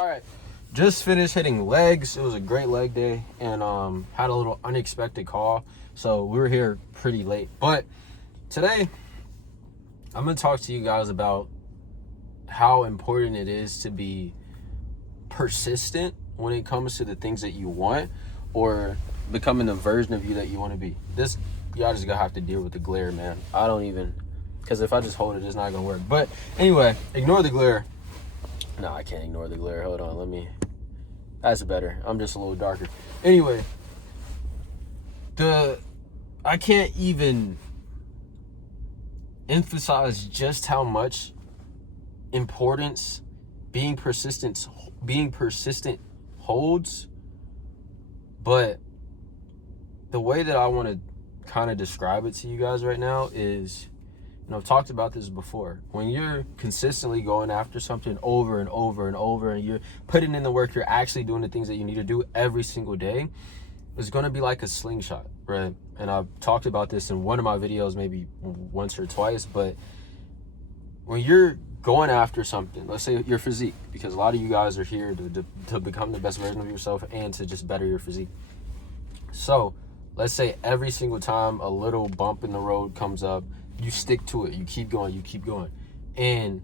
All right, just finished hitting legs. It was a great leg day, and had a little unexpected call, so we were here pretty late. But today, I'm gonna talk to you guys about how important it is to be persistent when it comes to the things that you want, or becoming the version of you that you want to be. This, y'all just gonna have to deal with the glare, man. I don't even, because if I just hold it, it's not gonna work. But anyway, ignore the glare. No, I can't ignore the glare. Hold on, that's better. I'm just a little darker. Anyway, I can't even emphasize just how much importance being persistent holds. But the way that I want to kind of describe it to you guys right now is, I've talked about this before. When you're consistently going after something over and over and over, and you're putting in the work, you're actually doing the things that you need to do every single day, it's going to be like a slingshot, right? And I've talked about this in one of my videos maybe once or twice, but when you're going after something, let's say your physique, because a lot of you guys are here to become the best version of yourself and to just better your physique. So let's say every single time a little bump in the road comes up, you stick to it, you keep going. And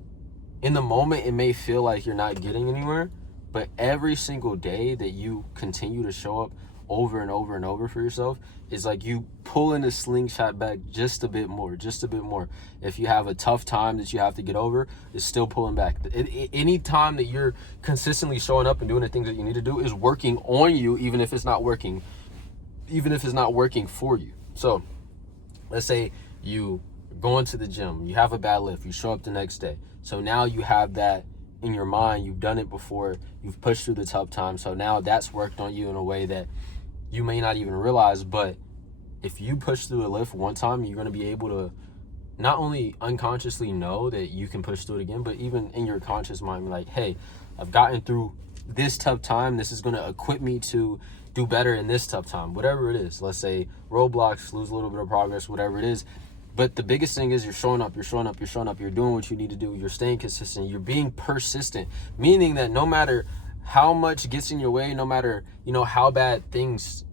in the moment, it may feel like you're not getting anywhere, but every single day that you continue to show up over and over and over for yourself, is like you pulling a slingshot back just a bit more. If you have a tough time that you have to get over, it's still pulling back. Any time that you're consistently showing up and doing the things that you need to do is working on you, even if it's not working for you. So let's say you going to the gym, you have a bad lift, you show up the next day. So now you have that in your mind, you've done it before, you've pushed through the tough time. So now that's worked on you in a way that you may not even realize. But if you push through a lift one time, you're going to be able to not only unconsciously know that you can push through it again, but even in your conscious mind, like, hey, I've gotten through this tough time. This is going to equip me to do better in this tough time, whatever it is. Let's say roadblocks, lose a little bit of progress, whatever it is. But the biggest thing is you're showing up, you're doing what you need to do, you're staying consistent, you're being persistent, meaning that no matter how much gets in your way, no matter, how bad things,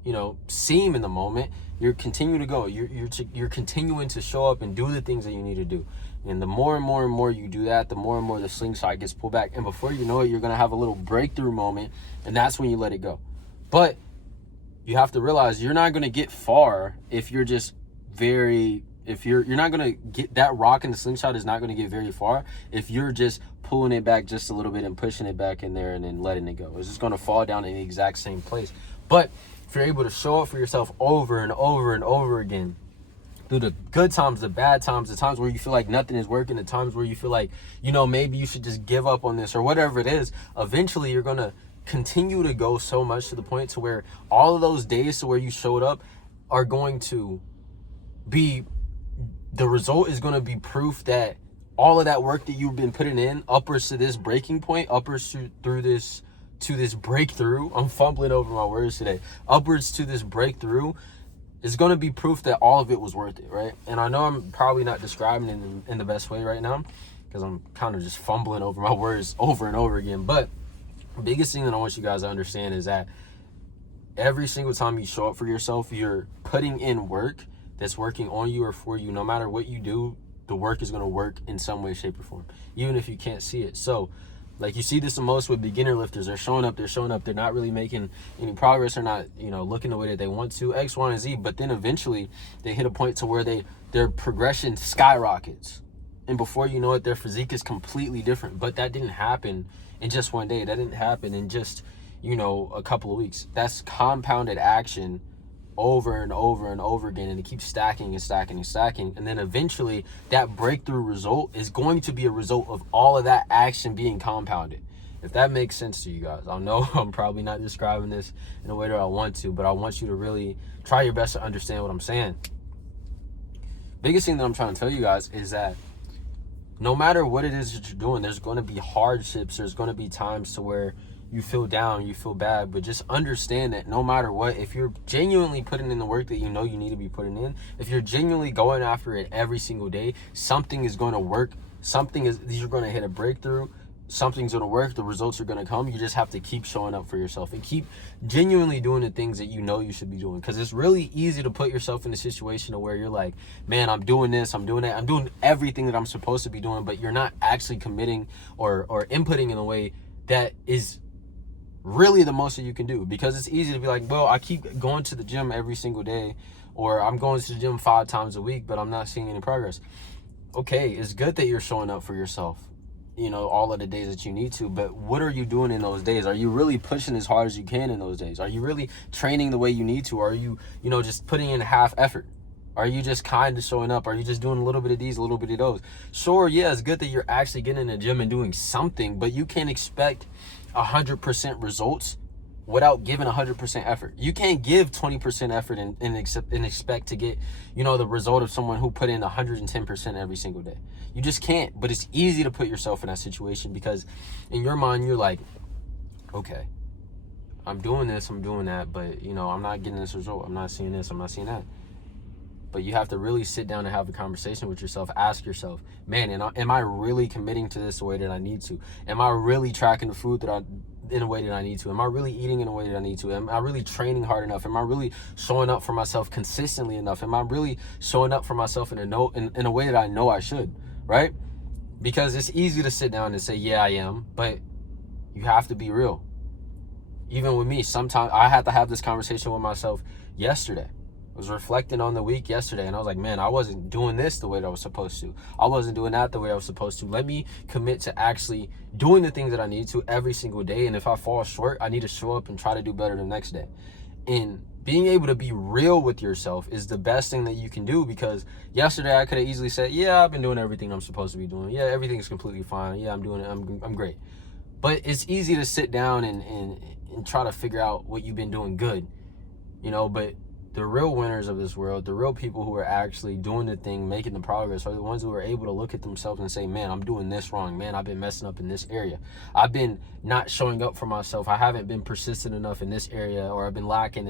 seem in the moment, you're continuing to go, you're continuing to show up and do the things that you need to do. And the more and more and more you do that, the more and more the slingshot gets pulled back. And before you know it, you're going to have a little breakthrough moment, and that's when you let it go. But you have to realize you're not going to get far if you're just you're not going to get that rock in the slingshot is not going to get very far if you're just pulling it back just a little bit and pushing it back in there and then letting it go. It's just going to fall down in the exact same place. But if you're able to show up for yourself over and over and over again, through the good times, the bad times, the times where you feel like nothing is working, the times where you feel like, maybe you should just give up on this or whatever it is, eventually you're going to continue to go so much to the point to where all of those days to where you showed up are going to be, the result is going to be proof that all of that work that you've been putting in upwards to this breaking point, upwards to this breakthrough. I'm fumbling over my words today. Upwards to this breakthrough is going to be proof that all of it was worth it, right? And I know I'm probably not describing it in the best way right now because I'm kind of just fumbling over my words over and over again. But the biggest thing that I want you guys to understand is that every single time you show up for yourself, you're putting in work that's working on you or for you. No matter what you do, the work is going to work in some way, shape, or form, even if you can't see it. So, like, you see this the most with beginner lifters. They're showing up, they're not really making any progress, they're not, looking the way that they want to, X, Y, and Z, but then eventually they hit a point to where their progression skyrockets. And before you know it, their physique is completely different. But that didn't happen in just one day. That didn't happen in just, a couple of weeks. That's compounded action over and over and over again, and it keeps stacking and stacking and stacking, and then eventually that breakthrough result is going to be a result of all of that action being compounded. If that makes sense to you guys. I know I'm probably not describing this in a way that I want to, but I want you to really try your best to understand what I'm saying. Biggest thing that I'm trying to tell you guys is that no matter what it is that you're doing, there's going to be hardships, there's going to be times to where you feel down, you feel bad, but just understand that no matter what, if you're genuinely putting in the work that you need to be putting in, if you're genuinely going after it every single day, something is going to work. You're going to hit a breakthrough. something's going to work, the results are going to come. You just have to keep showing up for yourself and keep genuinely doing the things that you know you should be doing. Because it's really easy to put yourself in a situation where you're like, man, I'm doing this, I'm doing that, I'm doing everything that I'm supposed to be doing, but you're not actually committing or inputting in a way that is really the most that you can do. Because it's easy to be like, well, I keep going to the gym every single day, or I'm going to the gym 5 times a week, but I'm not seeing any progress. Okay, it's good that you're showing up for yourself, you know, all of the days that you need to, but what are you doing in those days? Are you really pushing as hard as you can in those days? Are you really training the way you need to? Are you, you know, just putting in half effort? Are you just kind of showing up? Are you just doing a little bit of these, a little bit of those? Sure, yeah, it's good that you're actually getting in the gym and doing something, but you can't expect 100% results without giving 100% effort. You can't give 20% effort and expect to get, you know, the result of someone who put in 110% every single day. You just can't. But it's easy to put yourself in that situation because in your mind you're like, okay, I'm doing this, I'm doing that, but you know, I'm not getting this result. I'm not seeing this, I'm not seeing that. But you have to really sit down and have a conversation with yourself. Ask yourself, man, am I really committing to this the way that I need to? Am I really tracking the food in a way that I need to? Am I really eating in a way that I need to? Am I really training hard enough? Am I really showing up for myself consistently enough? Am I really showing up for myself in a way that I know I should, right? Because it's easy to sit down and say, yeah, I am, but you have to be real. Even with me, sometimes I had to have this conversation with myself yesterday. I was reflecting on the week yesterday, and I was like, man, I wasn't doing this the way that I was supposed to. I wasn't doing that the way I was supposed to. Let me commit to actually doing the things that I need to every single day. And if I fall short, I need to show up and try to do better the next day. And being able to be real with yourself is the best thing that you can do, because yesterday I could have easily said, yeah, I've been doing everything I'm supposed to be doing. Yeah, everything's completely fine. Yeah, I'm doing it. I'm great. But it's easy to sit down and try to figure out what you've been doing good, you know, but the real winners of this world, the real people who are actually doing the thing, making the progress, are the ones who are able to look at themselves and say, man, I'm doing this wrong. Man, I've been messing up in this area. I've been not showing up for myself. I haven't been persistent enough in this area, or I've been lacking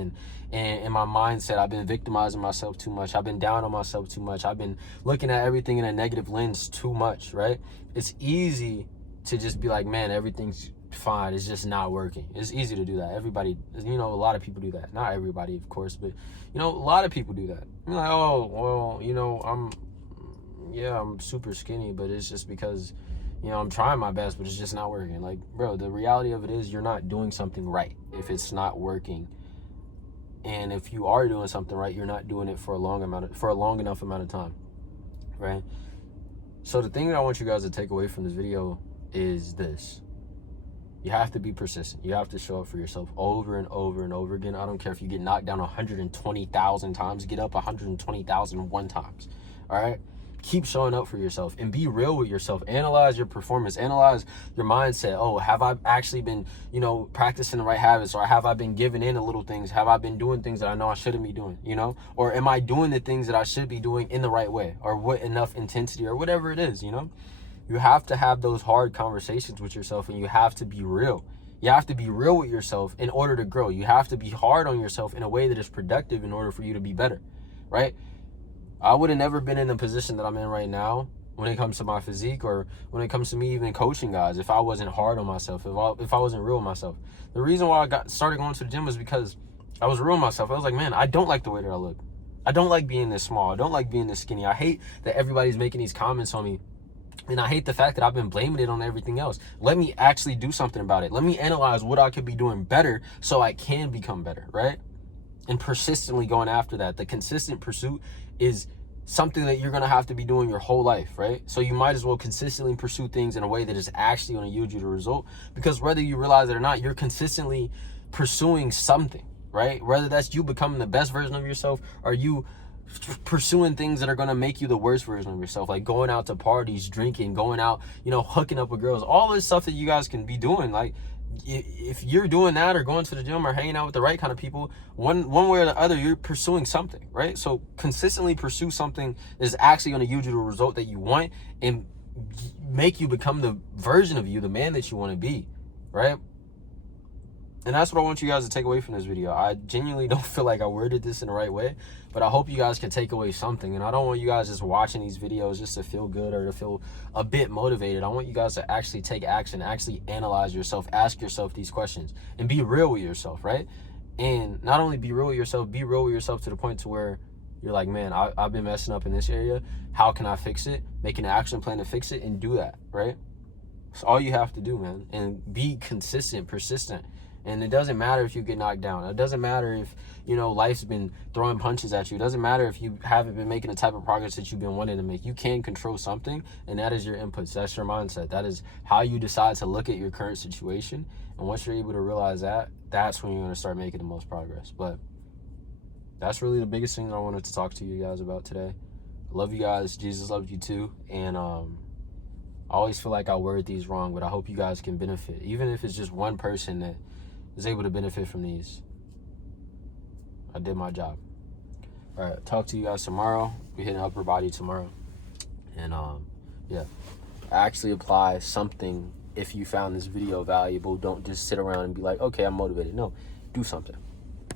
in my mindset. I've been victimizing myself too much. I've been down on myself too much. I've been looking at everything in a negative lens too much, right? It's easy to just be like, man, everything's fine, it's just not working. It's easy to do that. Everybody, you know, a lot of people do that. Not everybody, of course, but you know, a lot of people do that. You're like, oh, well, you know, I'm super skinny, but it's just because, you know, I'm trying my best, but it's just not working. Like, bro, the reality of it is you're not doing something right if it's not working. And if you are doing something right, you're not doing it for a long enough amount of time, right? So the thing that I want you guys to take away from this video is this. You have to be persistent. You have to show up for yourself over and over and over again. I don't care if you get knocked down 120,000 times, get up 120,001 times. All right? Keep showing up for yourself and be real with yourself. Analyze your performance. Analyze your mindset. Oh, have I actually been, you know, practicing the right habits? Or have I been giving in to little things? Have I been doing things that I know I shouldn't be doing, you know? Or am I doing the things that I should be doing in the right way? Or what enough intensity or whatever it is, you know? You have to have those hard conversations with yourself, and you have to be real. You have to be real with yourself in order to grow. You have to be hard on yourself in a way that is productive in order for you to be better, right? I would have never been in the position that I'm in right now when it comes to my physique, or when it comes to me even coaching guys, if I wasn't hard on myself, if I wasn't real with myself. The reason why I started going to the gym was because I was real with myself. I was like, man, I don't like the way that I look. I don't like being this small. I don't like being this skinny. I hate that everybody's making these comments on me. And I hate the fact that I've been blaming it on everything else. Let me actually do something about it. Let me analyze what I could be doing better so I can become better, right? And persistently going after that. The consistent pursuit is something that you're going to have to be doing your whole life, right? So you might as well consistently pursue things in a way that is actually going to yield you the result. Because whether you realize it or not, you're consistently pursuing something, right? Whether that's you becoming the best version of yourself, or you pursuing things that are going to make you the worst version of yourself, like going out to parties, drinking, going out, you know, hooking up with girls, all this stuff that you guys can be doing. Like, if you're doing that, or going to the gym, or hanging out with the right kind of people, one way or the other, you're pursuing something, right? So consistently pursue something that is actually going to yield you the result that you want and make you become the version of you, the man that you want to be, right? And that's what I want you guys to take away from this video. I genuinely don't feel like I worded this in the right way, but I hope you guys can take away something. And I don't want you guys just watching these videos just to feel good or to feel a bit motivated. I want you guys to actually take action, actually analyze yourself, ask yourself these questions, and be real with yourself, right? And not only be real with yourself to the point to where you're like, man, I've been messing up in this area. How can I fix it? Make an action plan to fix it and do that, right? It's all you have to do, man. And be consistent, persistent. And it doesn't matter if you get knocked down. It doesn't matter if, you know, life's been throwing punches at you. It doesn't matter if you haven't been making the type of progress that you've been wanting to make. You can control something, and that is your inputs. That's your mindset. That is how you decide to look at your current situation. And once you're able to realize that, that's when you're going to start making the most progress. But that's really the biggest thing that I wanted to talk to you guys about today. I love you guys. Jesus loves you too. And I always feel like I word these wrong, but I hope you guys can benefit. Even if it's just one person that is able to benefit from these, I did my job. All right, talk to you guys tomorrow. We're hitting upper body tomorrow. And yeah, actually apply something. If you found this video valuable, don't just sit around and be like, okay, I'm motivated. No, do something.